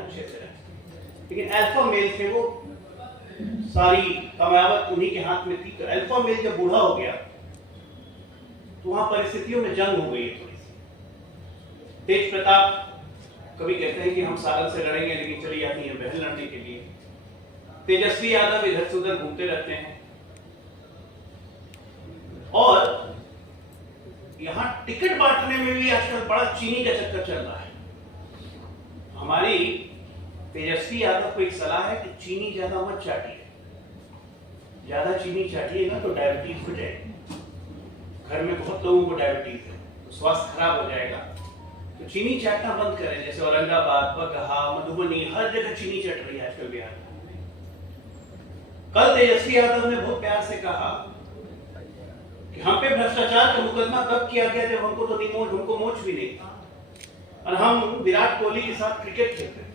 अच्छे से रहे, लेकिन अल्फा मेल थे वो, सारी कमावत उन्हीं के हाथ में थी। तो अल्फा मेल जब बूढ़ा हो गया तो वहां परिस्थितियों में जंग हो गई है थोड़ी सी। तेज प्रताप कभी कहते हैं कि हम सारन से लड़ेंगे, लेकिन चली जाती है बहन लड़ने के लिए। तेजस्वी यादव इधर से उधर घूमते रहते हैं, और यहां टिकट बांटने में भी आजकल बड़ा चीनी का चक्कर चल रहा है। हमारी तेजस्वी यादव को एक सलाह है कि चीनी ज्यादा मत चाटिए, ज्यादा चीनी चाटिएगा तो डायबिटीज हो जाएगी। घर में बहुत लोगों को डायबिटीज है, तो स्वास्थ्य खराब हो जाएगा। तो चीनी चाटना बंद करें। जैसे औरंगाबाद, बगहा, मधुबनी, हर जगह चीनी चट रही है आजकल बिहार में। कल तेजस्वी यादव ने बहुत प्यार से कहा कि हम पे भ्रष्टाचार का मुकदमा कब किया गया जब हमको तो नहीं हमको मोच भी नहीं था, और हम विराट कोहली के साथ क्रिकेट खेलते थे।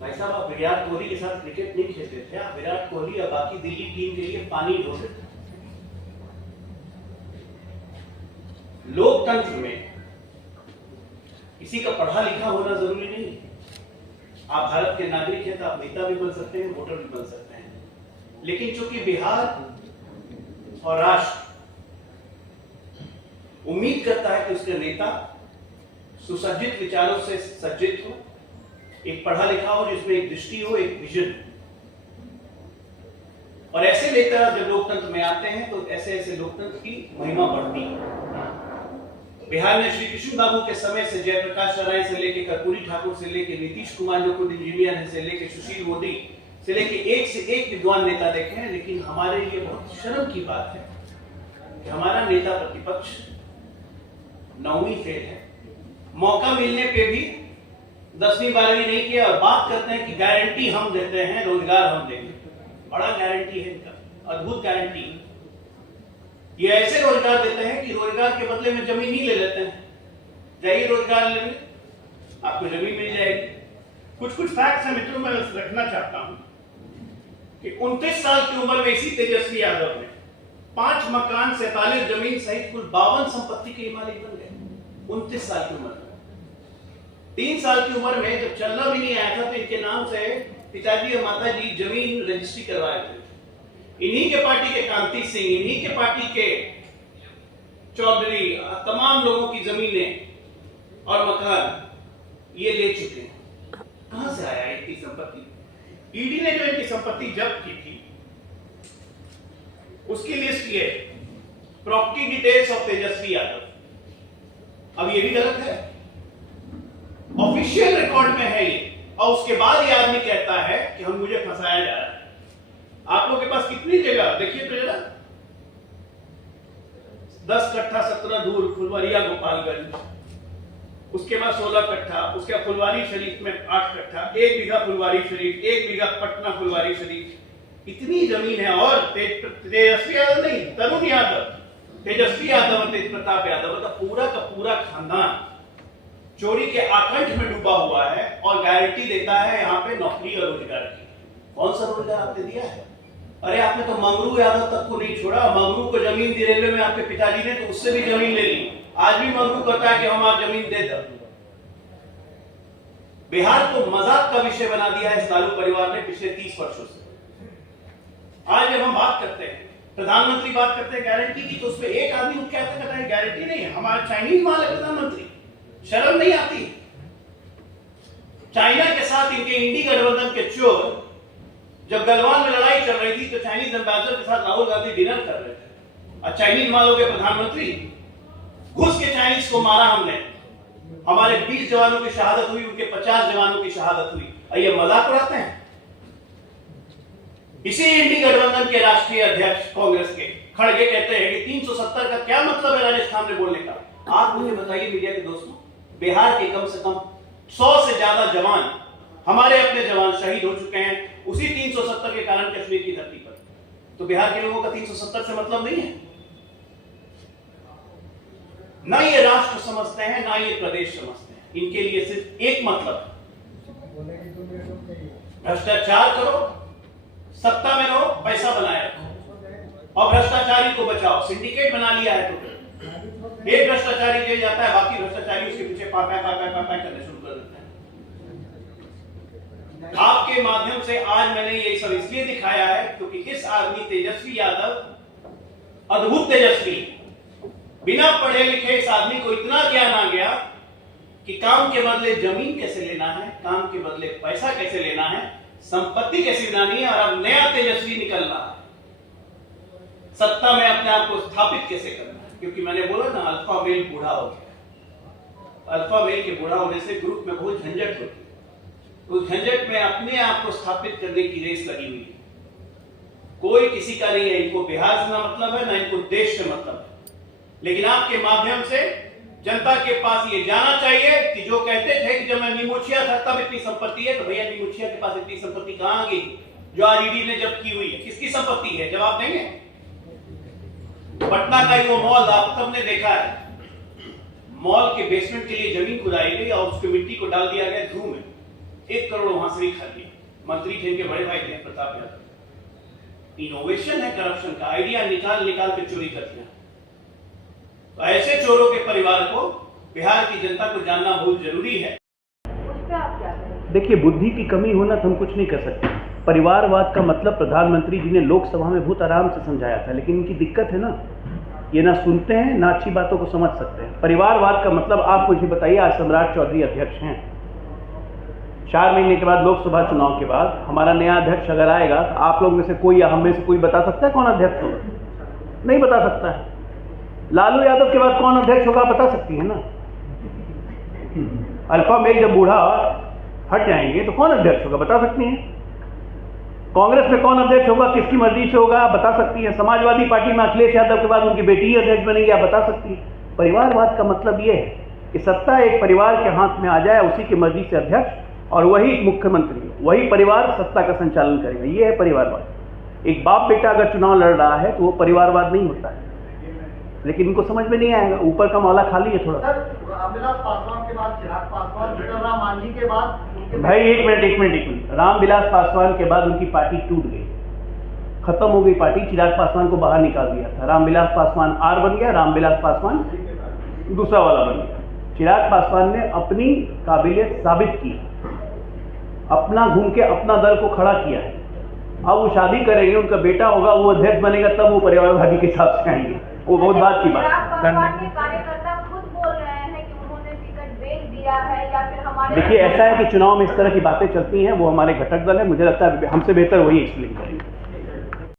भाई साहब, आप विराट कोहली के साथ क्रिकेट नहीं खेलते थे, आप विराट कोहली और बाकी दिल्ली टीम के लिए पानी ढोते थे। लोकतंत्र में किसी का पढ़ा लिखा होना जरूरी नहीं है। आप भारत के नागरिक हैं तो आप नेता भी बन सकते हैं, वोटर भी बन सकते हैं। लेकिन चूंकि बिहार और राष्ट्र उम्मीद करता है कि उसका नेता सुसज्जित विचारों से सज्जित हो, एक पढ़ा लिखा हो, जिसमें एक दृष्टि हो, एक विजन। और ऐसे नेता जब लोकतंत्र में आते हैं तो ऐसे ऐसे लोकतंत्र की महिमा बढ़ती है। बिहार में श्री कृष्ण बाबू के समय से जयप्रकाश नारायण से लेके कर्पूरी ठाकुर से लेके नीतीश कुमार जो खुद इंजीनियर है से लेके सुशील मोदी से लेके एक से एक विद्वान नेता देखे हैं। लेकिन हमारे लिए बहुत शर्म की बात है कि हमारा नेता प्रतिपक्ष 9वीं फेल है। मौका मिलने पे भी 10वीं 12वीं नहीं किया, और बात करते हैं कि गारंटी हम देते हैं, रोजगार हम देंगे। बड़ा गारंटी है इनका, अद्भुत गारंटी। ये ऐसे रोजगार देते हैं कि रोजगार के बदले में जमीन ही ले लेते हैं। जाइए रोजगार लेने, आपको जमीन मिल जाएगी। कुछ कुछ फैक्ट्स हैं मित्रों, मैं रखना चाहता हूं कि 29 साल की उम्र में इसी तेजस्वी यादव ने 5 मकान, 47 जमीन सहित कुल 52 संपत्ति के मालिक बन गए। 29 साल की उम्र में। 3 साल की उम्र में जब चलना भी नहीं आया था तो इनके नाम से पिताजी और माताजी जमीन रजिस्ट्री करवाए थे। इन्हीं के पार्टी के कांति सिंह, इन्हीं के पार्टी के चौधरी, तमाम लोगों की जमीनें और मकान ये ले चुके हैं। कहां से आया इतनी संपत्ति? ईडी ने जो इनकी संपत्ति जब्त की थी उसकी लिस्ट ये, property details of Tejashwi Yadav. अब ये भी गलत है, ऑफिशियल रिकॉर्ड में है ये, और उसके बाद ये आदमी कहता है कि हम मुझे फंसाया जा रहा है। आप लोगों के पास कितनी जगह देखिए तो जरा, 10 कट्ठा 17 दूर फुलवारिया गोपालगंज, उसके बाद 16 कट्ठा, उसके बाद फुलवारी शरीफ में 8 कट्ठा, 1 बीघा फुलवारी शरीफ, 1 बीघा पटना फुलवारी शरीफ, इतनी जमीन है। और तेजस्वी यादव नहीं, तरुण यादव, तेजस्वी यादव और तेज प्रताप यादव का पूरा खानदान चोरी के आकंठ में डूबा हुआ है, और गारंटी देता है यहाँ पे नौकरी और रोजगार की। कौन सा रोजगार आपने दिया है? अरे आपने तो मंगरू यादव तक को नहीं छोड़ा। मंगरू को जमीन दी रेलवे में आपके पिताजी ने, तो उससे भी जमीन ले ली। आज भी मंगरू कहता है कि हम आप जमीन दे दो। बिहार को मजाक का विषय बना दिया है इस लालू परिवार ने पिछले 30 वर्षों से। आज जब हम बात करते हैं, प्रधानमंत्री बात करते हैं गारंटी की, तो उसमें एक आदमी क्या कहता है गारंटी नहीं है, हमारा चाइनीज माल है प्रधानमंत्री। शर्म नहीं आती? चाइना के साथ इनके इंडी गठबंधन के चोर जब गलवान में लड़ाई चल रही थी तो चाइनीज एम्बेसडर के साथ राहुल गांधी डिनर कर रहे थे, और चाइनीज मालों के प्रधानमंत्री घुस के चाइनीज को मारा हमने। हमारे 20 जवानों की शहादत हुई, उनके 50 जवानों की शहादत हुई, और ये मजाक उड़ाते हैं। इसी इंडी गठबंधन के राष्ट्रीय अध्यक्ष कांग्रेस के खड़गे कहते हैं कि 370 का क्या मतलब है राजस्थान में बोलने का। आप मुझे बताइए मीडिया के दोस्तों, बिहार के कम से कम 100 से ज्यादा जवान, हमारे अपने जवान शहीद हो चुके हैं उसी 370 के कारण कश्मीर की धरती पर। तो बिहार के लोगों का 370 से मतलब नहीं है। ना ये राष्ट्र समझते हैं, ना ये प्रदेश समझते हैं। इनके लिए सिर्फ एक मतलब है, भ्रष्टाचार करो, सत्ता में रहो, पैसा बनाए रखो, और भ्रष्टाचारी को बचाओ। सिंडिकेट बना लिया है तो एक भ्रष्टाचारी जेल जाता है, बाकी भ्रष्टाचारी उसके पीछे पापा करने शुरू कर देते हैं। आपके माध्यम से आज मैंने ये सब इसलिए दिखाया है क्योंकि इस आदमी तेजस्वी यादव अद्भुत तेजस्वी, बिना पढ़े लिखे इस आदमी को इतना ज्ञान आ गया कि काम के बदले जमीन कैसे लेना है, काम के बदले पैसा कैसे लेना है, संपत्ति कैसे बनानी है, और अब नया तेजस्वी निकल रहा है, सत्ता में अपने आप को स्थापित कैसे करना है। क्योंकि मैंने बोला ना, अल्फा मेल बूढ़ा हो गया। अल्फा मेल के बूढ़ा होने से ग्रुप में बहुत झंझट होती है, उस झंझट में अपने आप को स्थापित करने की रेस लगी हुई है। कोई किसी का नहीं है, इनको बिहार से ना मतलब है, ना इनको देश से मतलब है। लेकिन आपके माध्यम से जनता के पास ये जाना चाहिए कि जो कहते थे कि जब मैं नीमुछिया था तब इतनी संपत्ति है, तो भैया नीमुछिया के पास इतनी संपत्ति कहां आ गई जो आज ईडी ने जब्त की हुई है? किसकी संपत्ति है? जवाब देंगे। पटना का ही वो मॉल आप सबने देखा है, मॉल के बेसमेंट के लिए जमीन खुदाई गई और उसकी मिट्टी को डाल दिया गया धूम में, 1 करोड़ वहां से भी खा लिया। मंत्री थे इनके बड़े भाई थे प्रताप यादव। इनोवेशन है करप्शन का, आइडिया निकाल निकाल के चोरी कर दिया। तो ऐसे चोरों के परिवार को बिहार की जनता को जानना बहुत जरूरी है। देखिए, बुद्धि की कमी होना तो हम कुछ नहीं कर सकते। परिवारवाद का मतलब प्रधानमंत्री जी ने लोकसभा में बहुत आराम से समझाया था, लेकिन इनकी दिक्कत है ना, ये ना सुनते हैं ना अच्छी बातों को समझ सकते हैं। परिवारवाद का मतलब आप मुझे बताइए, आज सम्राट चौधरी अध्यक्ष हैं, 4 महीने के बाद लोकसभा चुनाव के बाद हमारा नया अध्यक्ष अगर आएगा तो आप लोग में से कोई या हम में से कोई बता सकता है कौन अध्यक्ष होगा? नहीं बता सकता है। लालू यादव के बाद कौन अध्यक्ष होगा बता सकती है ना? अल्फा मेल जब बूढ़ा हट जाएंगे तो कौन अध्यक्ष होगा बता सकती हैं? कांग्रेस में कौन अध्यक्ष होगा, किसकी मर्जी से होगा आप बता सकती हैं? समाजवादी पार्टी में अखिलेश यादव के बाद उनकी बेटी ही अध्यक्ष बनेगी आप बता सकती हैं? परिवारवाद का मतलब ये है कि सत्ता एक परिवार के हाथ में आ जाए, उसी की मर्जी से अध्यक्ष और वही मुख्यमंत्री, वही परिवार सत्ता का संचालन करेगा। ये है परिवारवाद। एक बाप बेटा अगर चुनाव लड़ रहा है तो वो परिवारवाद नहीं होता है, लेकिन इनको समझ में नहीं आएगा, ऊपर का मामला खाली है थोड़ा। रामविलास पासवान के बाद चिराग पासवान, जीतनराम मांझी के बाद भाई एक मिनट, रामविलास पासवान के बाद उनकी पार्टी टूट गई, खत्म हो गई पार्टी। चिराग पासवान को बाहर निकाल दिया था, रामविलास पासवान आर बन गया, रामविलास पासवान दूसरा वाला बन गया। चिराग पासवान ने अपनी काबिलियत साबित की, अपना घूम के अपना दल को खड़ा किया है। अब वो शादी करेंगे, उनका बेटा होगा, वो अध्यक्ष बनेगा, तब वो परिवारवादी के हिसाब से आएंगे। वो बहुत बात की बात है। कार्यकर्ता खुद बोल रहे हैं कि उन्होंने टिकट बेच दिया है या फिर हमारे। देखिए, ऐसा है कि चुनाव में इस तरह की बातें चलती हैं, वो हमारे घटक दल है, मुझे लगता है हमसे बेहतर वही एक्सप्लेन करेंगे।